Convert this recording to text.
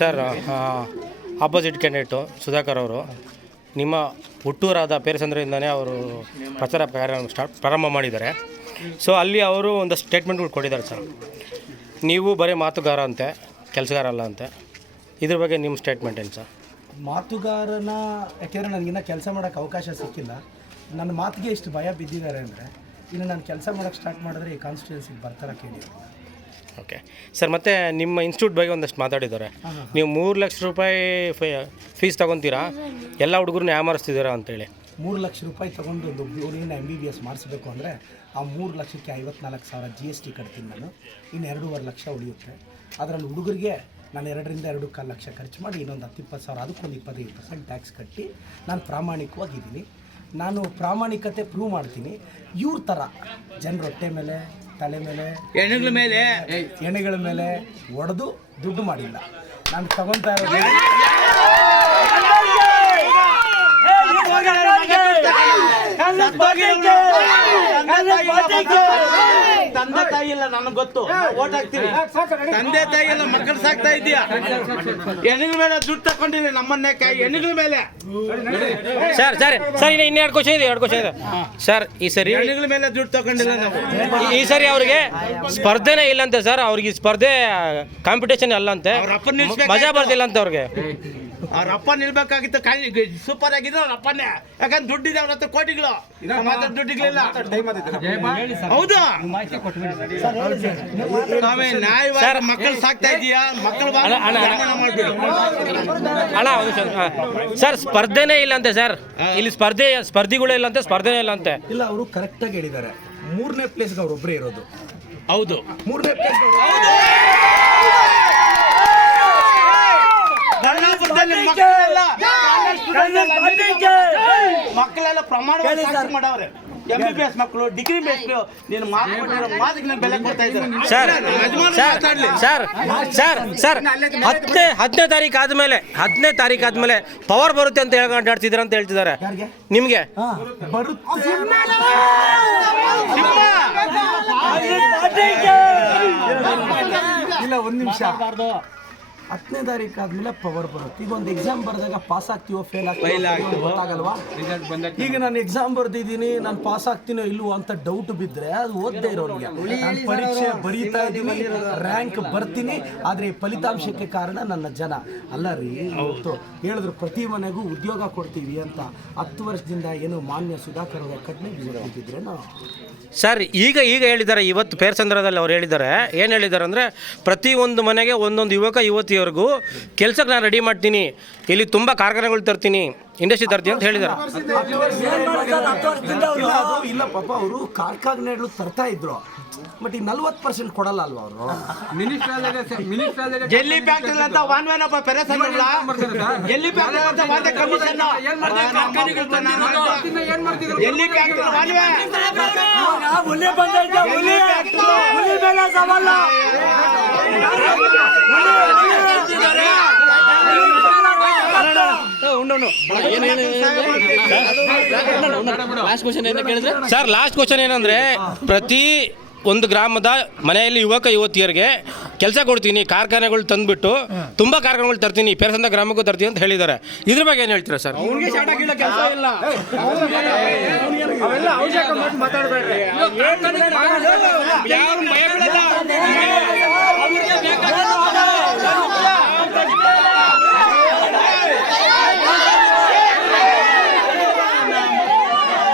Sir, opposite candidate Sudhakar ಅವರು ನಿಮ್ಮ ಹುಟ್ಟೂರಾದ ಪೇರಸಂದ್ರದಿಂದನೇ ಅವರು ಪ್ರಚಾರ ಪ್ರಾರಂಭ ಮಾಡಿದ್ದಾರೆ. ಸೊ ಅಲ್ಲಿ ಅವರು ಒಂದಷ್ಟು ಸ್ಟೇಟ್ಮೆಂಟ್ಗಳು ಕೊಟ್ಟಿದ್ದಾರೆ ಸರ್. ನೀವು ಬರೀ ಮಾತುಗಾರ ಅಂತೆ, ಕೆಲಸಗಾರ ಅಲ್ಲ ಅಂತೆ. ಇದ್ರ ಬಗ್ಗೆ ನಿಮ್ಮ ಸ್ಟೇಟ್ಮೆಂಟ್ ಏನು ಸರ್? ಮಾತುಗಾರನ ಯಾಕೆಂದರೆ ನನಗಿನ್ನ ಕೆಲಸ ಮಾಡೋಕ್ಕೆ ಅವಕಾಶ ಸಿಕ್ಕಿಲ್ಲ. ನನ್ನ ಮಾತಿಗೆ ಇಷ್ಟು ಭಯ ಬಿದ್ದಿದ್ದಾರೆ ಅಂದರೆ ಇನ್ನು ನಾನು ಕೆಲಸ ಮಾಡೋಕ್ಕೆ ಸ್ಟಾರ್ಟ್ ಮಾಡಿದ್ರೆ ಈ ಕಾನ್ಸ್ಟಿಟ್ಯೂನ್ಸಿಗೆ ಬರ್ತಾರ ಕೇಳಿ. ಓಕೆ ಸರ್, ಮತ್ತು ನಿಮ್ಮ ಇನ್ಸ್ಟಿಟ್ಯೂಟ್ ಬಗ್ಗೆ ಒಂದಷ್ಟು ಮಾತಾಡಿದ್ದಾರೆ. ನೀವು 3 ಲಕ್ಷ ರೂಪಾಯಿ ಫೀಸ್ ತೊಗೊತೀರಾ, ಎಲ್ಲ ಹುಡುಗರನ್ನ ಯಾಮಾರಿಸ್ತಿದ್ದೀರಾ ಅಂತೇಳಿ. 3 ಲಕ್ಷ ರೂಪಾಯಿ ತೊಗೊಂಡು ಒಂದು ಊರಿನ MBBS ಮಾಡಿಸ್ಬೇಕು ಅಂದರೆ ಆ 3 ಲಕ್ಷಕ್ಕೆ 54,000 GST ಕಟ್ತೀನಿ ನಾನು. ಇನ್ನು 2.5 ಲಕ್ಷ ಉಳಿಯುತ್ತೆ. ಅದರಲ್ಲಿ ಹುಡುಗರಿಗೆ ನಾನು 2ರಿಂದ 2.25 ಲಕ್ಷ ಖರ್ಚು ಮಾಡಿ ಇನ್ನೊಂದು 10-20,000 ಅದಕ್ಕೊಂದು 25% ಟ್ಯಾಕ್ಸ್ ಕಟ್ಟಿ ನಾನು ಪ್ರಾಮಾಣಿಕವಾಗಿದ್ದೀನಿ. ನಾನು ಪ್ರಾಮಾಣಿಕತೆ ಪ್ರೂವ್ ಮಾಡ್ತೀನಿ. ಇವ್ರ ಥರ ಜನರ ಹೊಟ್ಟೆ ಮೇಲೆ, ತಲೆ ಮೇಲೆ, ಎಣೆಗಳ ಮೇಲೆ ಒಡೆದು ದುಡ್ಡು ಮಾಡಿಲ್ಲ. ನಾನು ತಗೊತಾ ಇರೋದು ತಂದೆ ತಾಯಿ ಇಲ್ಲ, ನನಗೆ ಗೊತ್ತು. ಓಟ್ ಹಾಕ್ತೀವಿ. ತಂದೆ ತಾಯಿ ಎಲ್ಲ ಮಕ್ಕಳು ಸಾಕ್ತಾ ಇದೀಯಾ. ಹೆಣ್ಣಿನ ಮೇಲೆ ದುಡ್ಡು ತಗೊಂಡಿಲ್ಲ, ನಮ್ಮನ್ನೇ ಹೆಣ್ಣಿನ ಮೇಲೆ. ಸರ್ ಸರ್ ಸರ್ ಇನ್ನು 2 ಕ್ವಶನ್ ಇದೆ ಸರ್. ಈ ಸರಿ ಹೆಣ್ಣಿನ ಮೇಲೆ ದುಡ್ಡು ತಗೊಂಡಿಲ್ಲ ನಾವು. ಈ ಸರಿ ಅವ್ರಿಗೆ ಸ್ಪರ್ಧೆನೇ ಇಲ್ಲಂತೆ ಸರ್. ಅವ್ರಿಗೆ ಸ್ಪರ್ಧೆ ಕಾಂಪಿಟೇಷನ್ ಅಲ್ಲಂತೆ, ಮಜಾ ಬರ್ತಿಲ್ಲ ಅಂತ ಅವ್ರಿಗೆ. ಅವ್ರ ಅಪ್ಪ ನಿಲ್ಬೇಕಾಗಿತ್ತು. ಸೂಪರ್ ಆಗಿದ್ರು ಅವ್ರ ಅಪ್ಪನೇ. ಯಾಕಂದ್ರೆ ದುಡ್ಡಿದೆ ಅವ್ರ ಹತ್ರ ಕೋಟಿಗಳು. ದುಡ್ಡಿಗಳಿಲ್ಲ. ಹೌದು, ನ್ಯಾಯವಾಗಿ ಮಕ್ಕಳು ಸಾಕ್ತಾ ಇದೀಯಾ. ಮಕ್ಕಳು ಸರ್ ಸ್ಪರ್ಧೆನೇ ಇಲ್ಲ ಅಂತೆ ಸರ್. ಇಲ್ಲಿ ಸ್ಪರ್ಧಿಗಳೇ ಇಲ್ಲ ಅಂತೆ, ಸ್ಪರ್ಧೆನೇ ಇಲ್ಲ ಅಂತೆ. ಇಲ್ಲ, ಅವರು ಕರೆಕ್ಟಾಗಿ ಹೇಳಿದ್ದಾರೆ. 3ನೇ ಪ್ಲೇಸ್ಗೆ ಅವ್ರೊಬ್ಬರೇ ಇರೋದು. ಹೌದು, 3ನೇ ಪ್ಲೇಸ್ ಮಕ್ಕಳೆಲ್ಲ ಪ್ರಮಾಣ ಮಾಡವ್ರೆ. MBBS ಮಕ್ಕಳು, ಡಿಗ್ರಿ ಬೇಸ್ರು. ನೀನು ಮಾತಿಗೆ ಬೆಲೆ ಕೊಡ್ತಾ ಇದ್ದಾರೆ. ಸರ್ 10ನೇ ತಾರೀಕು ಆದ್ಮೇಲೆ ಪವರ್ ಬರುತ್ತೆ ಅಂತ ಹೇಳ್ತಿದ್ದಾರೆ ಅಂತ ಹೇಳ್ತಿದ್ದಾರೆ. ನಿಮ್ಗೆ ಇಲ್ಲ, 1 ನಿಮಿಷ. 10ನೇ ತಾರೀಕು ಆದ್ಮೇಲೆ ಪವರ್ ಬರುತ್ತೆ. ಈಗ ಒಂದು ಎಕ್ಸಾಮ್ ಬರೆದಾಗ ಪಾಸ್ ಆಗ್ತೀವೋ ಫೇಲ್ ಆಗ್ತೀವೋ ಗೊತ್ತಾಗಲ್ವಾ? ಈಗ ನಾನು ಎಕ್ಸಾಮ್ ಬರ್ದಿದ್ದೀನಿ, ನಾನು ಪಾಸ್ ಆಗ್ತೀನೋ ಇಲ್ವೋ ಅಂತ ಡೌಟ್ ಬಿದ್ದರೆ ಅದು ಓದದೇ ಇರೋರಿಗೆ. ನಾನು ಪರೀಕ್ಷೆ ಬರೀತಾ ಇದ್ದೀನಿ, ರ್ಯಾಂಕ್ ಬರ್ತೀನಿ, ಆದರೆ ಈ ಫಲಿತಾಂಶಕ್ಕೆ ಕಾರಣ ನನ್ನ ಜನ ಅಲ್ಲ ರೀ. ಅವತ್ತು ಹೇಳಿದ್ರು ಪ್ರತಿ ಮನೆಗೂ ಉದ್ಯೋಗ ಕೊಡ್ತೀವಿ ಅಂತ. 10 ವರ್ಷದಿಂದ ಏನು ಮಾನ್ಯ ಸುಧಾಕರ್ ಅವರ ಕಡ್ಮೆ ಬಿದ್ದಿದ್ರೆ ನಾವು ಸರ್ ಈಗ ಹೇಳಿದ್ದಾರೆ. ಇವತ್ತು ಪೇರಸಂದ್ರದಲ್ಲಿ ಅವ್ರು ಹೇಳಿದ್ದಾರೆ. ಏನು ಹೇಳಿದ್ದಾರೆ ಅಂದರೆ, ಪ್ರತಿಯೊಂದು ಮನೆಗೆ ಒಂದೊಂದು ಯುವತಿಯವರೆಗೂ ಕೆಲಸಕ್ಕೆ ನಾನು ರೆಡಿ ಮಾಡ್ತೀನಿ, ಇಲ್ಲಿ ತುಂಬ ಕಾರ್ಖಾನೆಗಳು ತರ್ತೀನಿ, ಇಂಡಸ್ಟ್ರಿ ತರ್ತೀನಿ ಅಂತ ಹೇಳಿದ್ದಾರೆ. ಇಲ್ಲ ಪಾಪ, ಅವರು ಕಾರ್ಖಾನೆಗಳು ತರ್ತಾ ಇದ್ರು. ಬಟ್ ಈ 40% ಕೊಡಲ್ಲ ಅಲ್ವಾ ಅವರು? ಡೆಲ್ಲಿ ಫ್ಯಾಕ್ಟರಿ ಅಂತ ವಾನ್ವೇನಪ್ಪ ಪೆರಸಂದ್ರಲ್ಲ. ಡೆಲ್ಲಿ ಫ್ಯಾಕ್ಟರಿ ಅಂತ ವಾದ ಕಮಿಷನ್. ಡೆಲ್ಲಿ ಫ್ಯಾಕ್ಟರಿ ವಾನ್ವೇ. ಸರ್ ಲಾಸ್ಟ್ ಕ್ವಶನ್ ಏನಂದ್ರೆ, ಪ್ರತಿ ಒಂದು ಗ್ರಾಮದ ಮನೆಯಲ್ಲಿ ಯುವತಿಯರಿಗೆ ಕೆಲಸ ಕೊಡ್ತೀನಿ, ಕಾರ್ಖಾನೆಗಳು ತಂದುಬಿಟ್ಟು ತುಂಬ ಕಾರ್ಖಾನೆಗಳು ತರ್ತೀನಿ, ಪೇರಸಂದ್ರ ಗ್ರಾಮಕ್ಕೂ ತರ್ತೀನಿ ಅಂತ ಹೇಳಿದ್ದಾರೆ. ಇದ್ರ ಬಗ್ಗೆ ಏನು ಹೇಳ್ತೀರಾ ಸರ್?